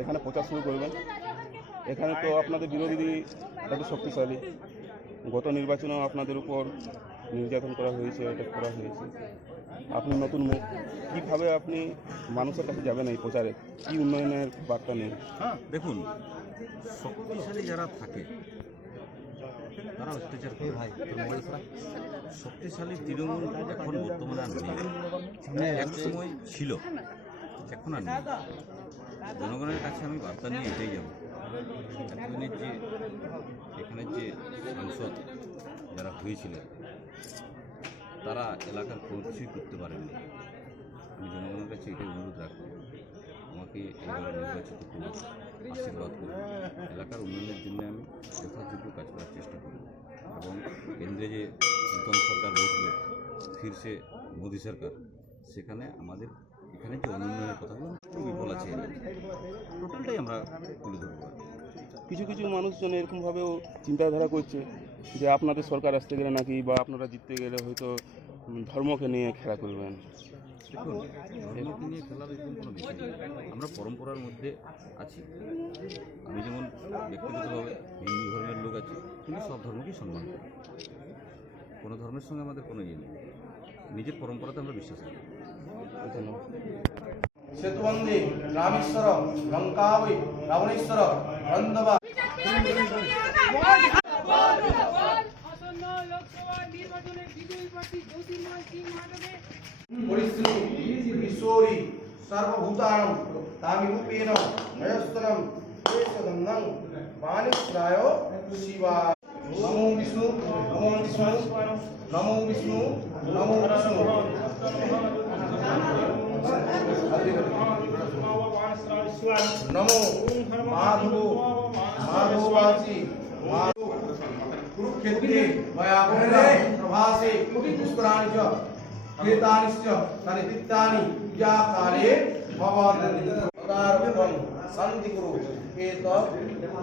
এখানে প্রচার শুরু করবেন। এখানে তো আপনাদের বিরোধী এত শক্তিশালী গত নির্বাচনেও আপনাদের উপর নির্যাতন করা হয়েছে অ্যাটাক করা হয়েছে। আপনি নতুন মুখ কীভাবে আপনি মানুষের কাছে যাবেন এই প্রচারে? কী উন্নয়নের বার্তা নেই? হ্যাঁ দেখুন শক্তিশালী যারা থাকে তারা অত্যাচার করে। ভাই শক্তিশালী তৃণমূল এখন বর্তমানে আর নেই। এক সময় ছিল এখন আর নেই। জনগণের কাছে আমি বার্তা নিয়ে এটাই যাব। এতদিনের যে এখানে যে সাংসদ যারা হয়েছিলেন তারা এলাকার কোনো কিছুই করতে পারেননি। আমি জনগণের কাছে এটাই অনুরোধ রাখব। আমাকে এবারে নির্বাচিত করুন আশীর্বাদ করুন। এলাকার উন্নয়নের জন্য আমি যথাযোগ্য কাজ করার চেষ্টা করব এবং কেন্দ্রে যে নূতন সরকার বসবে ফিরছে মোদী সরকার, সেখানে আমাদের এখানে যে উন্নয়নের কথাগুলো বিফল আছে। টোটালটাই আমরা তুলে ধরবো। কিছু কিছু মানুষজন এরকমভাবেও চিন্তাধারা করছে। যে আপনাদের সরকার আসতে গেলে নাকি বা আপনারা জিততে গেলে হয়তো ধর্মকে নিয়ে খেলা করবেন ধর্মকে নিয়ে খেলার এরকম কোনো বিষয় আমরা পরম্পরার মধ্যে আছি আমি যেমন ব্যক্তিগতভাবে হিন্দু ধর্মের লোক আছি কিন্তু সব ধর্মকেই সম্মান করি কোনো ধর্মের সঙ্গে আমাদের কোনো ইয়ে নেই নিজের পরম্পরাতে আমরা বিশ্বাস করি ধন্যবাদ সেতুবন্দে রামেশ্বর লঙ্কাবৈ রাবণেশ্বর విసోరి సర్వభూతానం తామిరూపేణం నయస్తరం కేశదండం వాణిప్రాయో శివా నమో విష్ణు నమో విష్ణు నమో విష్ణు నమో విష్ణు నమో మాధవ మాధవాసి ময়া প্রভাসে পুষ্করাণি চ কীর্তানিশ্চ তানি তিত্তানি পূজাকালে ভবন্তি তদারূপম শান্তি কুরু এত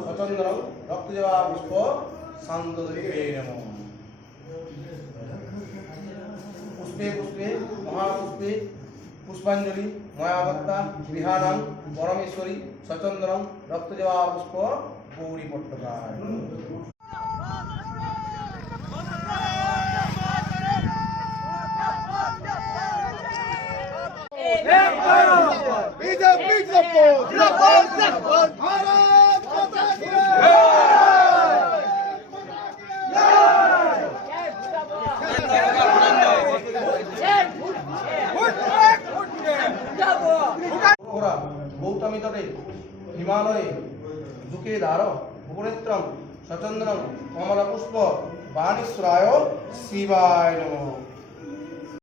সচন্দ্রম রক্তজবা পুষ্প শান্তদীপে নমঃ পুষ্পে পুষ্পে মহাপুষ্পে পুষ্পাঞ্জলি ময়াবত্তা বিহানাং পরমেশ্বরী সচন্দ্রম রক্তজবা পুষ্প গৌরী পট্টকার ওরা গৌতমী তটে হিমালয়ে দুঃখে দ্বার ভুবনেত্রম সচন্দ্রম কমলপুষ্প শিবায় নমঃ।